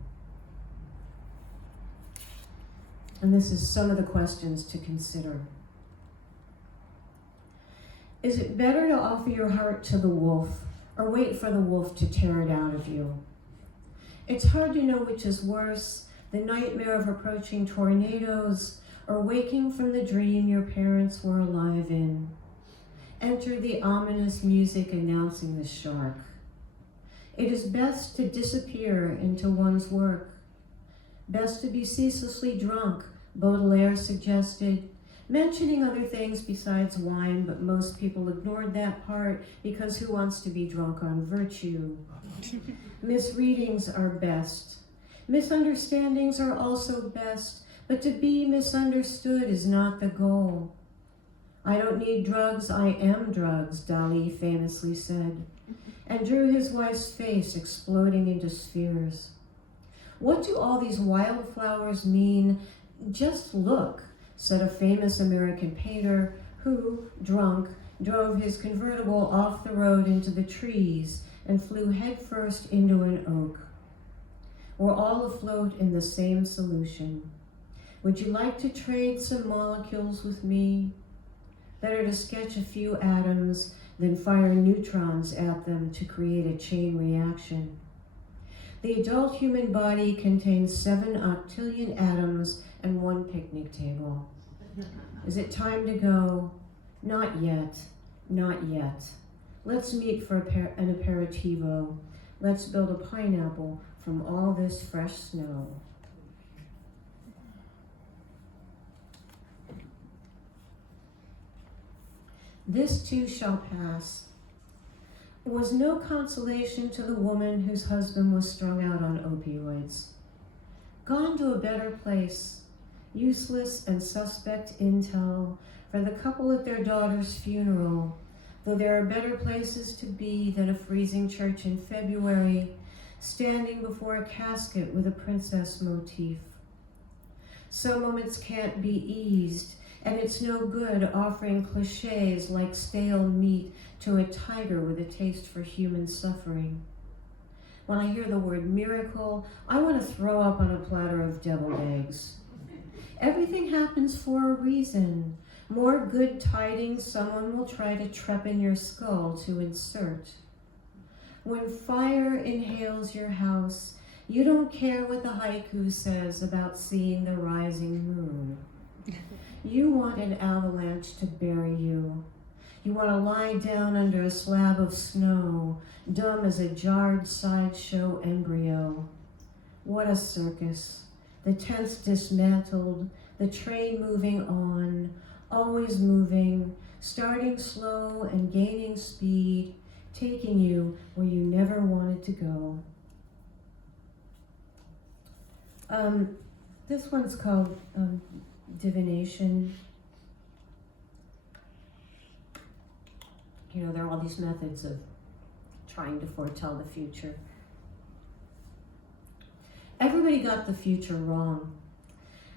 And this is some of the questions to consider. Is it better to offer your heart to the wolf or wait for the wolf to tear it out of you? It's hard to know which is worse, the nightmare of approaching tornadoes or waking from the dream your parents were alive in. Enter the ominous music announcing the shark. It is best to disappear into one's work. Best to be ceaselessly drunk, Baudelaire suggested, mentioning other things besides wine, but most people ignored that part because who wants to be drunk on virtue? Misreadings are best. Misunderstandings are also best, but to be misunderstood is not the goal. I don't need drugs, I am drugs, Dali famously said, and drew his wife's face exploding into spheres. What do all these wildflowers mean? Just look, said a famous American painter who, drunk, drove his convertible off the road into the trees and flew headfirst into an oak. We're all afloat in the same solution. Would you like to trade some molecules with me? Better to sketch a few atoms than fire neutrons at them to create a chain reaction. The adult human body contains 7 octillion atoms and 1 picnic table. Is it time to go? Not yet, not yet. Let's meet for an aperitivo. Let's build a pineapple from all this fresh snow. This too shall pass. Was no consolation to the woman whose husband was strung out on opioids. Gone to a better place, useless and suspect intel for the couple at their daughter's funeral, though there are better places to be than a freezing church in February, standing before a casket with a princess motif. Some moments can't be eased, and it's no good offering cliches like stale meat to a tiger with a taste for human suffering. When I hear the word miracle, I want to throw up on a platter of deviled eggs. Everything happens for a reason. More good tidings someone will try to trap in your skull to insert. When fire inhales your house, you don't care what the haiku says about seeing the rising moon. You want an avalanche to bury you. You want to lie down under a slab of snow, dumb as a jarred sideshow embryo. What a circus. The tents dismantled, the train moving on, always moving, starting slow and gaining speed, taking you where you never wanted to go. This one's called divination. You know, there are all these methods of trying to foretell the future. Everybody got the future wrong.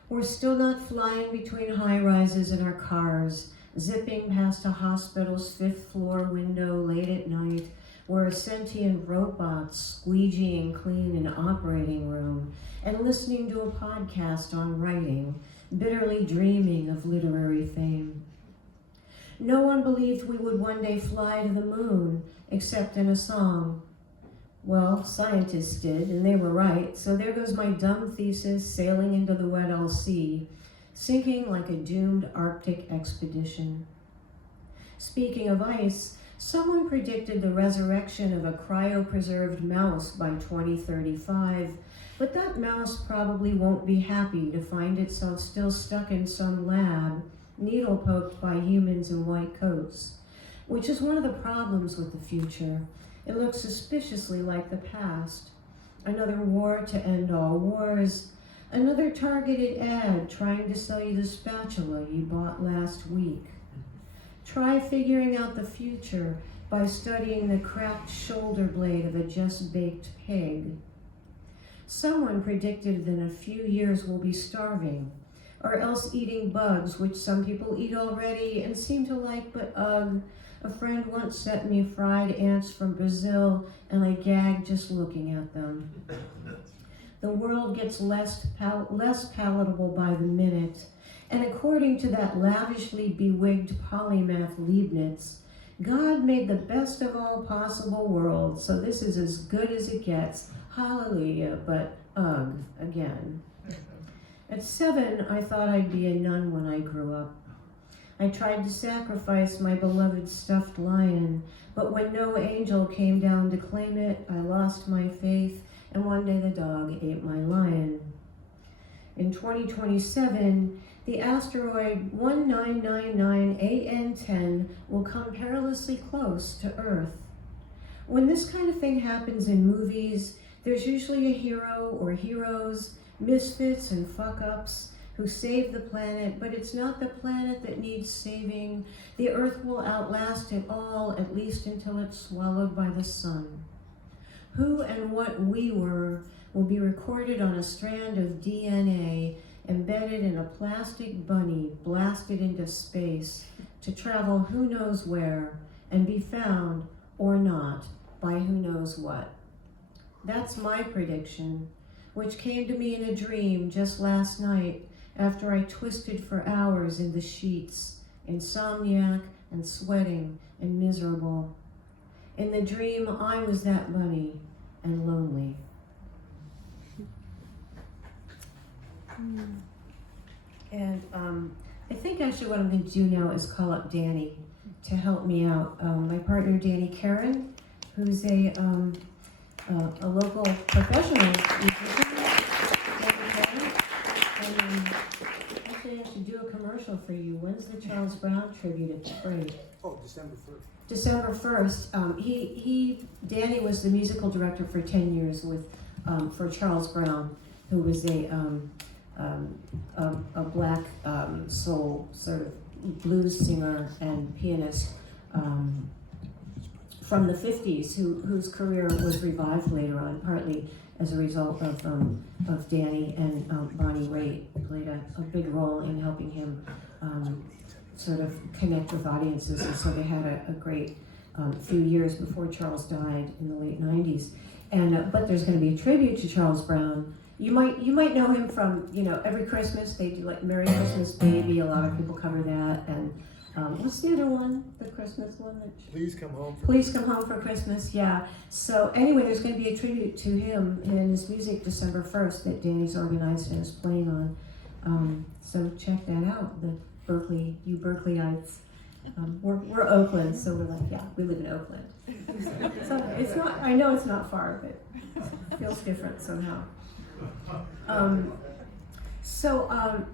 We're still not flying between high-rises in our cars, zipping past a hospital's 5th floor window late at night, where a sentient robot's squeegeeing clean an operating room, and listening to a podcast on writing, bitterly dreaming of literary fame. No one believed we would one day fly to the moon, except in a song. Well, scientists did, and they were right, so there goes my dumb thesis sailing into the Weddell Sea, sinking like a doomed Arctic expedition. Speaking of ice, someone predicted the resurrection of a cryopreserved mouse by 2035, but that mouse probably won't be happy to find itself still stuck in some lab, needle poked by humans in white coats, which is one of the problems with the future. It looks suspiciously like the past. Another war to end all wars, another targeted ad trying to sell you the spatula you bought last week. Try figuring out the future by studying the cracked shoulder blade of a just-baked pig. Someone predicted that in a few years we'll be starving, or else eating bugs, which some people eat already and seem to like, but ugh. A friend once sent me fried ants from Brazil, and I gagged just looking at them. The world gets less palatable by the minute, and according to that lavishly bewigged polymath Leibniz, God made the best of all possible worlds, so this is as good as it gets. Hallelujah, but ugh, again. At 7, I thought I'd be a nun when I grew up. I tried to sacrifice my beloved stuffed lion, but when no angel came down to claim it, I lost my faith, and one day the dog ate my lion. In 2027, the asteroid 1999 AN10 will come perilously close to Earth. When this kind of thing happens in movies, There's usually a hero or heroes, misfits and fuck-ups who save the planet, but it's not the planet that needs saving. The Earth will outlast it all, at least until it's swallowed by the sun. Who and what we were will be recorded on a strand of DNA embedded in a plastic bunny blasted into space to travel who knows where and be found or not by who knows what. That's my prediction, which came to me in a dream just last night after I twisted for hours in the sheets, insomniac and sweating and miserable. In the dream, I was that bunny and lonely. And I think actually what I'm going to do now is call up Danny to help me out. My partner, Danny Caron, who's a local professional musician. Actually, I should do a commercial for you. When's the Charles Brown tribute at the Break? Oh, December 1st. December 1st. Danny was the musical director for 10 years for Charles Brown, who was a black soul sort of blues singer and pianist from the 50s, whose career was revived later on, partly as a result of Danny and Bonnie Raitt played a big role in helping him sort of connect with audiences, and so they had a great few years before Charles died in the late 90s. And but there's going to be a tribute to Charles Brown. You might know him from, every Christmas they do like Merry Christmas Baby. A lot of people cover that. And what's the other one? The Christmas one? Please Come Home. Please Come Home for Christmas. Yeah. So anyway, there's going to be a tribute to him and his music December 1st that Danny's organized and is playing on. So check that out. The Berkeley, you Berkeleyites. We're Oakland, so we're like, yeah, we live in Oakland. So it's not. I know it's not far, but it feels different somehow.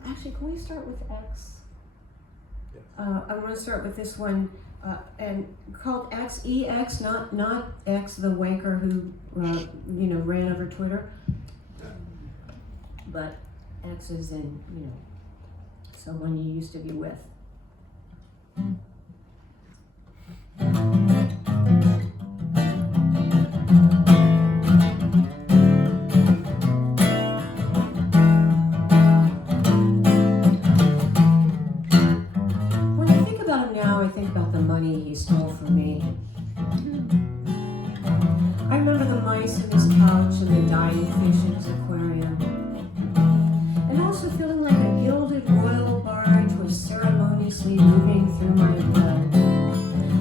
Actually, can we start with X? I want to start with this one, and called X, EX, not X, the wanker who ran over Twitter, but X is in someone you used to be with. I think about the money he stole from me. I remember the mice in his couch and the dying fish in his aquarium. And also feeling like a gilded royal barge was ceremoniously moving through my blood.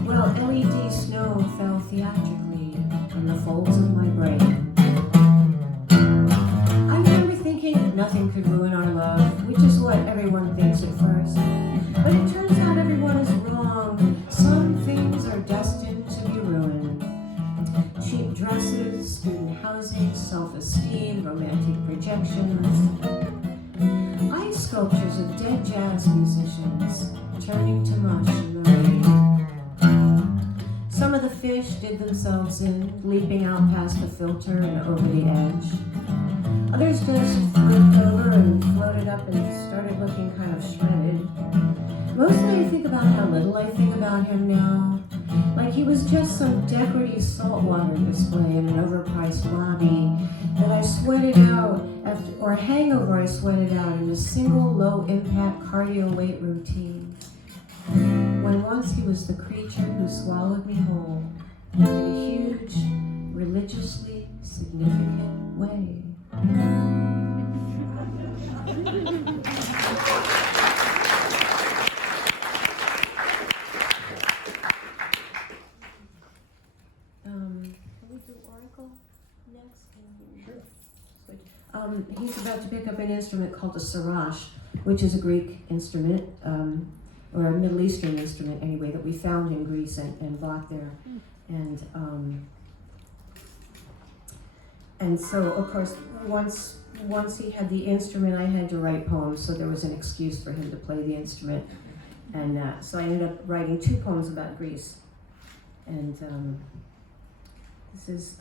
Well, LED snow fell theatrically in the folds of my brain. I remember thinking nothing could ruin our love, which is what everyone thinks at first. But it turns out everyone is wrong. Some things are destined to be ruined. Cheap dresses, student housing, self-esteem, romantic projections. Ice sculptures of dead jazz musicians turning to mush in the rain. Some of the fish did themselves in, leaping out past the filter and over the edge. Others just flipped over and floated up and started looking kind of shredded. Mostly I think about how little I think about him now. Like he was just some decorative saltwater display in an overpriced lobby that I sweated out or a hangover I sweated out in a single low-impact cardio weight routine. When once he was the creature who swallowed me whole in a huge, religiously significant way. Can we do Oracle next? Sure. He's about to pick up an instrument called a sarash, which is a Greek instrument, or a Middle Eastern instrument anyway, that we found in Greece and bought there. And so, of course, once he had the instrument, I had to write poems, so there was an excuse for him to play the instrument. And so I ended up writing 2 poems about Greece. And this is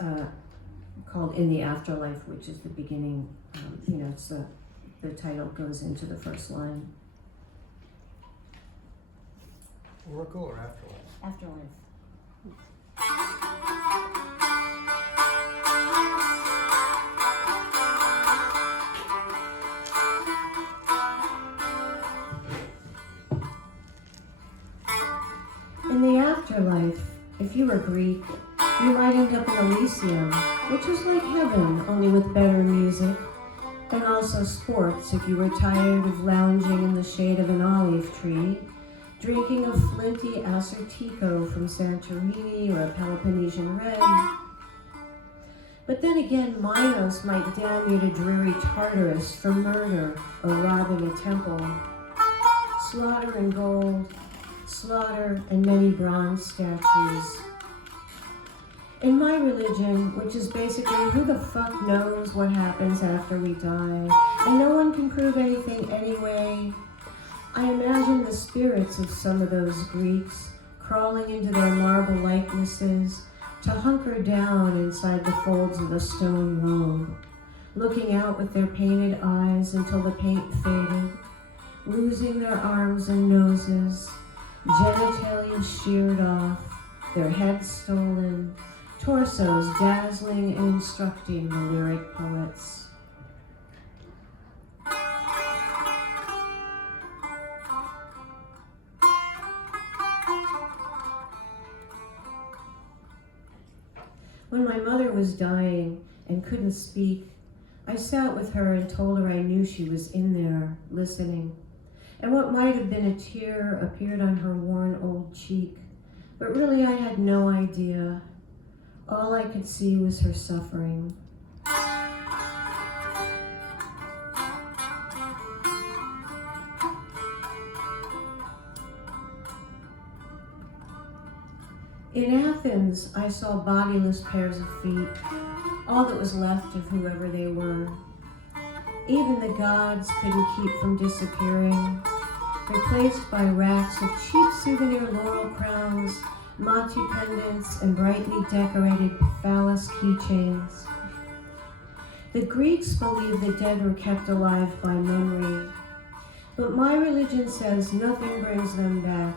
called In the Afterlife, which is the beginning, it's the title goes into the first line. Oracle or afterlife? Afterlife. In the afterlife, if you were Greek, you might end up in Elysium, which was like heaven, only with better music, and also sports if you were tired of lounging in the shade of an olive tree, drinking a flinty Acertico from Santorini or a Peloponnesian Red. But then again, Minos might damn you to dreary Tartarus for murder or robbing a temple. Slaughter and gold, slaughter and many bronze statues. In my religion, which is basically who the fuck knows what happens after we die, and no one can prove anything anyway, I imagine the spirits of some of those Greeks crawling into their marble likenesses to hunker down inside the folds of a stone robe, looking out with their painted eyes until the paint faded, losing their arms and noses, genitalia sheared off, their heads stolen, torsos dazzling and instructing the lyric poets. When my mother was dying and couldn't speak, I sat with her and told her I knew she was in there, listening. And what might have been a tear appeared on her worn old cheek. But really I had no idea. All I could see was her suffering. In Athens, I saw bodiless pairs of feet, all that was left of whoever they were. Even the gods couldn't keep from disappearing, replaced by racks of cheap souvenir laurel crowns, matu pendants, and brightly decorated phallus keychains. The Greeks believed the dead were kept alive by memory, but my religion says nothing brings them back,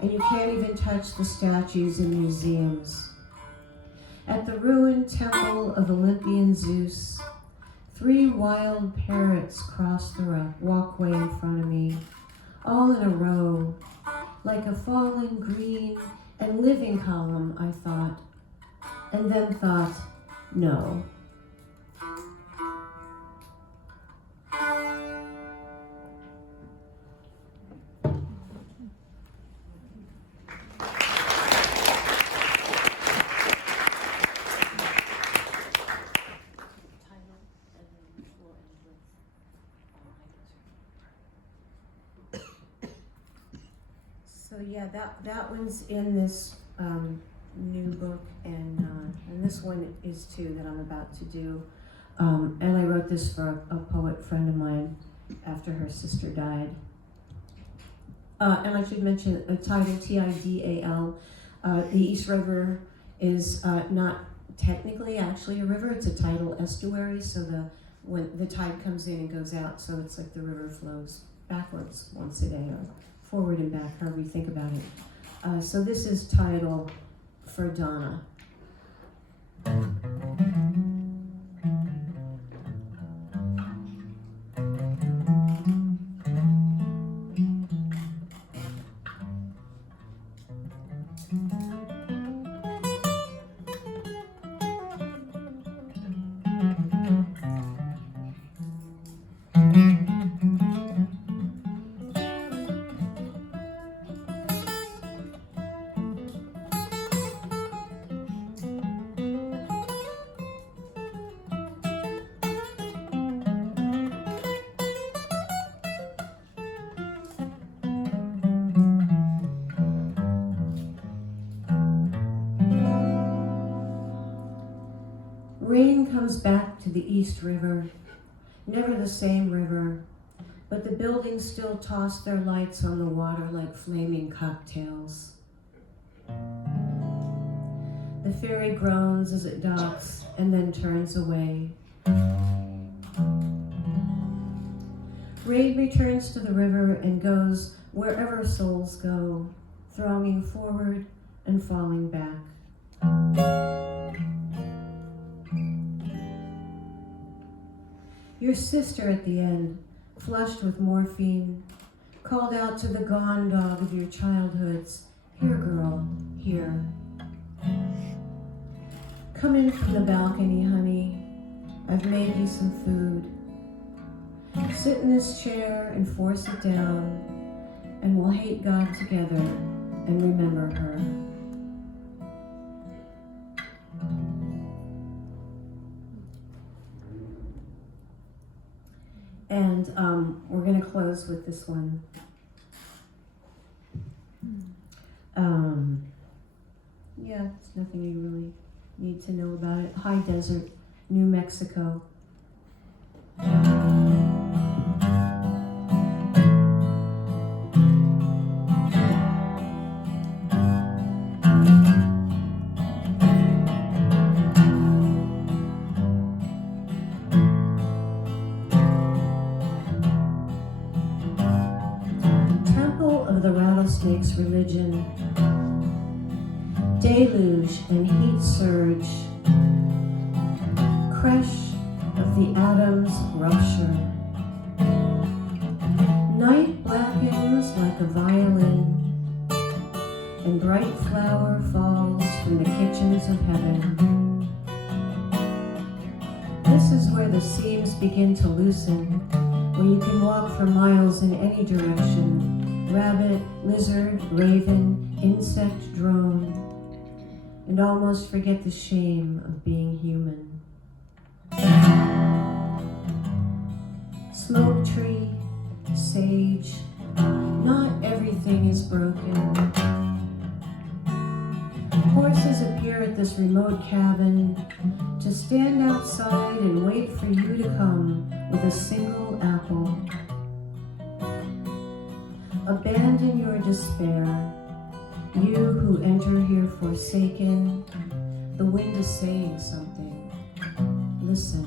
and you can't even touch the statues in museums. At the ruined temple of Olympian Zeus, 3 wild parrots crossed the walkway in front of me, all in a row, like a fallen green and living column, I thought, and then thought, no. So yeah, that one's in this new book, and this one is too that I'm about to do. And I wrote this for a poet friend of mine after her sister died. And I should mention a title, Tidal. The East River is not technically actually a river; it's a tidal estuary. So when the tide comes in and goes out, so it's like the river flows backwards once a day, or forward and back, however you think about it. So this is title for Donna. Rain comes back to the East River, never the same river, but the buildings still toss their lights on the water like flaming cocktails. The ferry groans as it docks and then turns away. Raid returns to the river and goes wherever souls go, thronging forward and falling back. Your sister at the end, flushed with morphine, called out to the gone dog of your childhoods, "Here, girl, here. Come in from the balcony, honey. I've made you some food. Sit in this chair and force it down, and we'll hate God together and remember her." And we're going to close with this one. Yeah, it's nothing you really need to know about it. High desert, New Mexico. Temple of the rattlesnake's religion. Deluge and heat surge, crash of the atoms rupture. Night blackens like a violin, and bright flower falls from the kitchens of heaven. This is where the seams begin to loosen, where you can walk for miles in any direction. Rabbit, lizard, raven, insect, drone, and almost forget the shame of being human. Smoke tree, sage, not everything is broken. Horses appear at this remote cabin to stand outside and wait for you to come with a single apple. Abandon your despair. You who enter here forsaken, the wind is saying something. Listen.